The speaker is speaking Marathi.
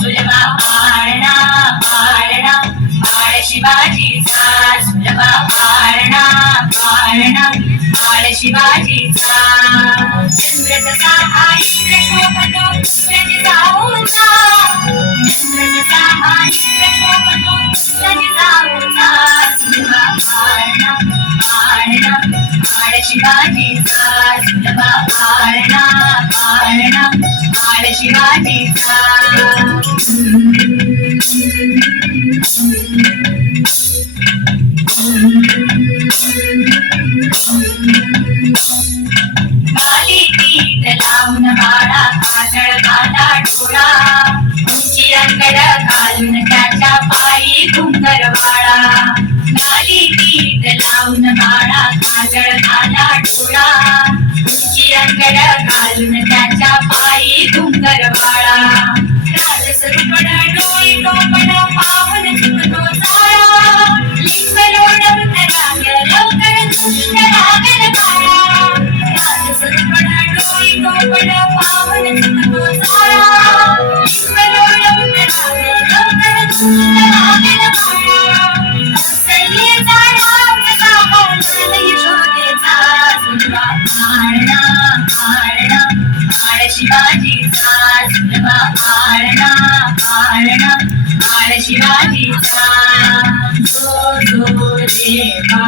सुलभा पाळणा पाळणा पाळ शिवाजीचा सुलभा पाळणा पाळणा पाळ शिवाजीचा चंद्र जसा आई शोभतो त्याची जाऊचा चंद्र जसा आई शोभतो त्याची जाऊचा सुलभा पाळणा पाळणा पाळ शिवाजीचा सुलभा पाळणा पाळणा पाळ शिवाजीचा गाली पीठ लावून बाळा काजळ घाला डोळा उंची अंगड घालून त्याच्या पायी घुंगर वाळा गाली पीठ लावून बाळा काजळ घाला डोळा उंची अंगड घालून त्याच्या पायी घुंगर वाळा राजस्वरूपण डोळी टोपण पावन सुखतो साळा लिंग लोडवत राग लवकर दुष्ट लागल काळा राजस्वरूपण डोळी टोपण पावन सुखतो साळा लिंग लोडवत राग लवकर दुष्ट लागल काळा कौसल्येचा राम सावधान यशोदेचा सुलभा पाळणा पाळणा पाळ शिवाजीचा सुलभा पाळणा पाळणा पाळ शिवाजीचा जो जो देवा